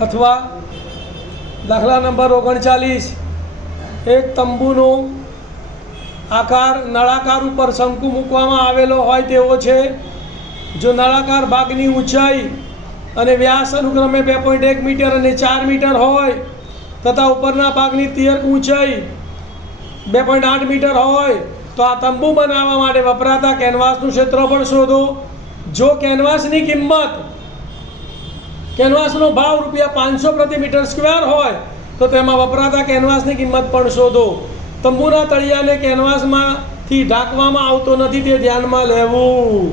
अथवा दाखला नंबर 39 एक तंबूनो आकार नळाकार ऊपर शंकु मूकवामां आवेलो होय तेवो छे। जो नळाकार भागनी ऊंचाई अने व्यास अनुक्रमे 2.1 मीटर अने 4 मीटर होय तथा उपरना भागनी तियर्क ऊंचाई 2.8 मीटर होय तो आ तंबू बनाववा माटे वपराता केनवासनुं क्षेत्रफळ शोधो। जो केनवासनी किंमत केनवासनो भाव ₹500 प्रति मीटर स्क्वेर होय तो तेमां वपराता केनवासनी किंमत पण शोधो। तंबूना तळियाने केनवासमांथी ढांकवामां आवतो नथी ते ध्यानमां लेवुं।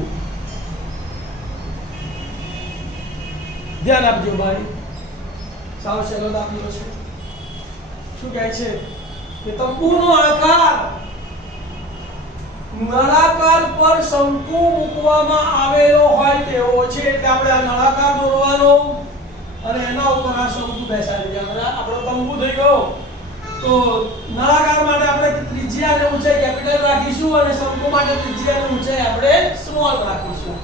ध्यान आपजो भाई, साव सहेलो दाखलो छे। शुं कहे छे કે તંબુનો આકાર નળાકાર પર શંકુ મૂકવામાં આવેલો હોય તેવો છે એટલે આપણે આ નળાકાર દોરવાનો અને એના ઉપર આ શંકુ બેસાડી દેવાનો। આપણો તંબુ થઈ ગયો તો નળાકાર માટે આપણે ત્રિજ્યા અને ઊંચાઈ કેપિટલ રાખીશું અને શંકુ માટે ત્રિજ્યા અને ઊંચાઈ આપણે સ્મોલ રાખીશું।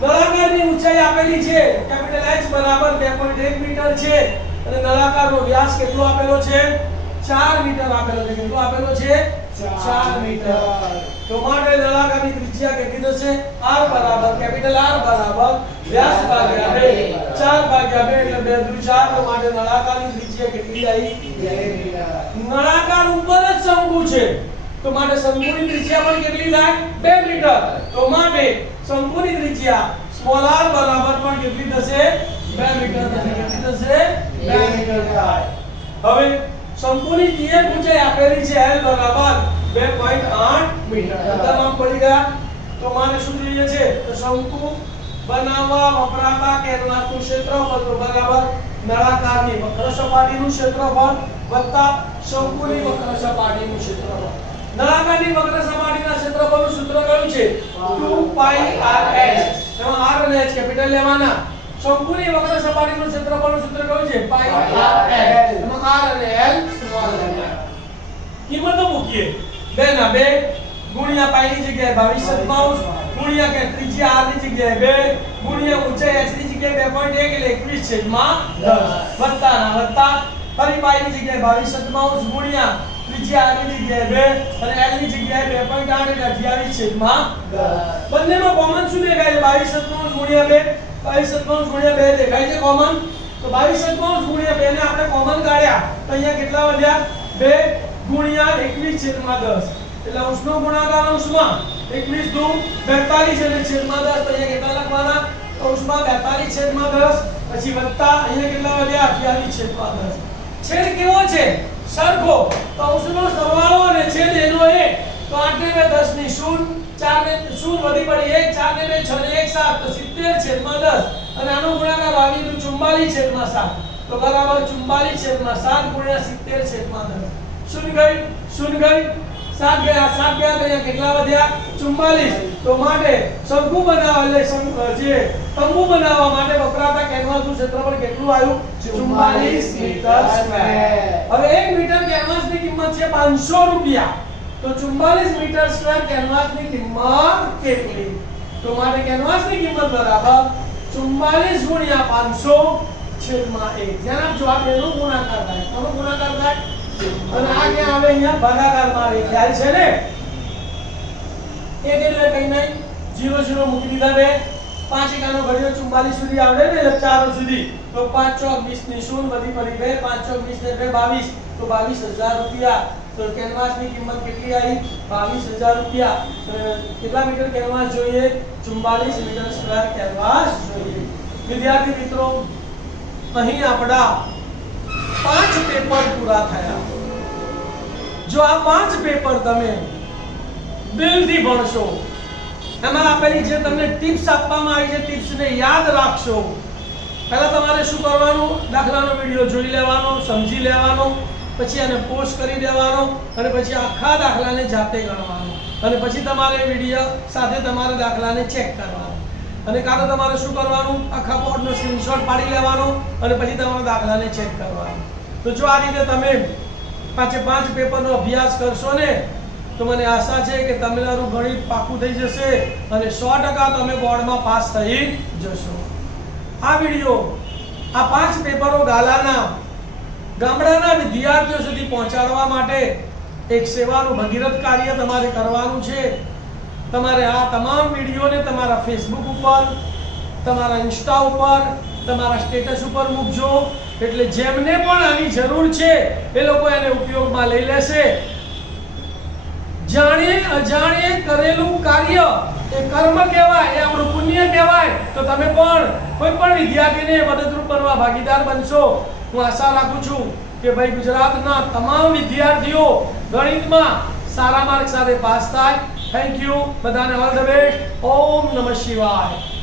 નળાકારની ઊંચાઈ આપેલી છે કેપિટલ H બરાબર 2.1 મીટર છે અને નળાકારનો વ્યાસ કેટલો આપેલો છે 4 मीटर આપેલો છે। કેટલો આપેલો છે 4 मीटर। તો માટે નળાકારની ત્રિજ્યા કેટલી થશે r બરાબર કેપિટલ R બરાબર વ્યાસ ભાગ્યા 2 4 ભાગ્યા 2 એટલે 2 દુ 4। તો માટે નળાકારની ત્રિજ્યા કેટલી આવી 2 मीटर। નળાકાર ઉપર જ શંકુ છે તો માટે શંકુની ત્રિજ્યા પણ કેટલી થાય 2 मीटर। તો માટે શંકુની ત્રિજ્યા સ્મોલ r બરાબર પણ કેટલી થશે 2 मीटर થશે। કેટલી થશે 2 मीटर થાય। હવે शंकुनी तियर्क ऊंचाई आपेली छे L बराबर 2.8 मीटर। તમામ પડી ગયા। તો મારે શું જોઈએ છે તો શંકુ બનાવવા વપરાતા કેનવાસનું ક્ષેત્રફળ તો બરાબર નળાકારની વક્ર સપાટીનું ક્ષેત્રફળ વત્તા શંકુની વક્ર સપાટીનું ક્ષેત્રફળ। નળાકારની વક્ર સપાટીના ક્ષેત્રફળનું સૂત્ર કયું છે 2πrh। એમાં r અને h કેપિટલ લેવાના। શંકુની વક્ર સપાટીનું ક્ષેત્રફળનું સૂત્ર કયું છે πr l। એમાં r અને l સ્મોલ લેવાના। કિંમતો મૂકીએ 2 ના 2 ગુણ્યા પાઈ ની જગ્યાએ 22 ગુણ્યા કે ત્રિજ્યા r ની જગ્યાએ 2 ગુણ્યા ઊંચાઈ h ની જગ્યાએ 2.1 એટલે 21/10 વત્તા ના વત્તા ફરી પાઈ ની જગ્યાએ 22 ગુણ્યા ત્રિજ્યા r ની જગ્યાએ 2 અને l ની જગ્યાએ 2.8 એટલે 28/10। બંનેમાં કોમન શું દેખાય છે 22 ગુણ્યા 2 22 ગુણ્યા 2 દેખાય છે કોમન। તો 22 ગુણ્યા 2 ને આપણે કોમન કાઢ્યા તો અહીંયા કેટલા વધ્યા 2 ગુણ્યા 21/10 એટલે અંશનો ગુણાકાર અંશમાં 21 દુ 42 એટલે છેદમાં 10 તો અહીંયા કેટલા લખવાના અંશમાં 42/10 પછી વત્તા અહીંયા કેટલા વધ્યા 28/10। છેદ કેવો છે સરખો તો અંશનો સરવાળો અને છેદ એનો 1 તો 8 ને 10 ની 0 4 ને 0 વધી પડી 1 4 ને 2 6 ને 1 7 તો 70/10 અને આનો ગુણાકાર આવી ગયો 44/7 તો બરાબર 44/7 ગુણ્યા 70/10। શૂન્ય ગઈ 7 ગયા તો અહીંયા કેટલા વધ્યા 44। તો માટે શંકુ બનાવવા એટલે જે તંબુ બનાવવા માટે વપરાતા કેનવાસનું ક્ષેત્રફળ કેટલું આવ્યું 44 મીટર સ્ક્વેર। હવે 1 મીટર કેનવાસની કિંમત છે 500 રૂપિયા તો 44 મીટર સ્ક્વેર કેનવાસની કિંમત કેટલી તો માટે કેનવાસની કિંમત બરાબર 44 ગુણ્યા 500 છેદમાં 1। ધ્યાન આપજો આ બેનો ગુણાકાર થાય કોનો ગુણાકાર થાય અને આ ક્યાં આવે અહીંયા ભાગાકારમાં આવે ખ્યાલ છે ને 1 એટલે કઈ નહીં 0 0 મૂકી દીધા બે 5 એકાનો ઘડિયો 44 સુધી આવડે ને એટલે 4 સુધી તો 5 ચોક 20 ની 0 વધી પડી 2 5 ચોક 20 ને 2 22 તો 22000 રૂપિયા। તો કેનવાસની કિંમત કેટલી આવી 22000 રૂપિયા। કેટલા મીટર કેનવાસ જોઈએ 44 મીટર સ્ક્વેર કેનવાસ જોઈએ। વિદ્યાર્થી મિત્રો અહીં આપણા 5 પેપર પૂરા થયા। જો આ 5 પેપર તમે દિલથી ભણશો એમાં આપેલી જે તમને ટિપ્સ આપવામાં આવી છે ટિપ્સને યાદ રાખશો। પહેલા તમારે શું કરવાનું દાખલાનો વિડિયો જોઈ લેવાનો સમજી લેવાનો પછી એને પોસ્ટ કરી દેવાનો અને પછી આખા દાખલાને જાતે ગણવાનો અને પછી તમારે વિડિયો સાથે તમારા દાખલાને ચેક કરવાનો અને કાં તો તમારે શું કરવાનું આખા બોર્ડનો સ્ક્રીનશોટ પાડી લેવાનો અને પછી તમારા દાખલાને ચેક કરવાનો। તો જો આ રીતે તમે 5 પેપરનો અભ્યાસ કરશો ને તો મને આશા છે કે તમારું ગણિત પાકું થઈ જશે અને 100% તમે બોર્ડમાં પાસ થઈ જશો। આ વિડિયો આ 5 પેપરો ગાલાના ગામડાના વિદ્યાર્થીઓ સુધી પહોંચાડવા માટે એક સેવાનું ભગીરથ કાર્ય તમારે કરવાનું છે. તમારે આ તમામ વિડીયોને તમારા ફેસબુક ઉપર, તમારા ઇન્સ્ટા ઉપર, તમારા સ્ટેટસ ઉપર મૂકજો, એટલે જેમને પણ આની જરૂર છે એ લોકો એને ઉપયોગમાં લઈ લેશે. જાણે અજાણે કરેલું કાર્ય એ કર્મ કહેવાય, એ આપણું પુણ્ય કહેવાય. તો તમે પણ કોઈ પણ વિદ્યાર્થીને મદદરૂપ બનવા ભાગીદાર બનશો. હું આશા રાખું છું કે ભાઈ ગુજરાતના તમામ વિદ્યાર્થીઓ ગણિતમાં સારા માર્ક સાથે પાસ થાય. Thank you. બધાને ઓલ ધ બેસ્ટ. ઓમ નમઃ શિવાય.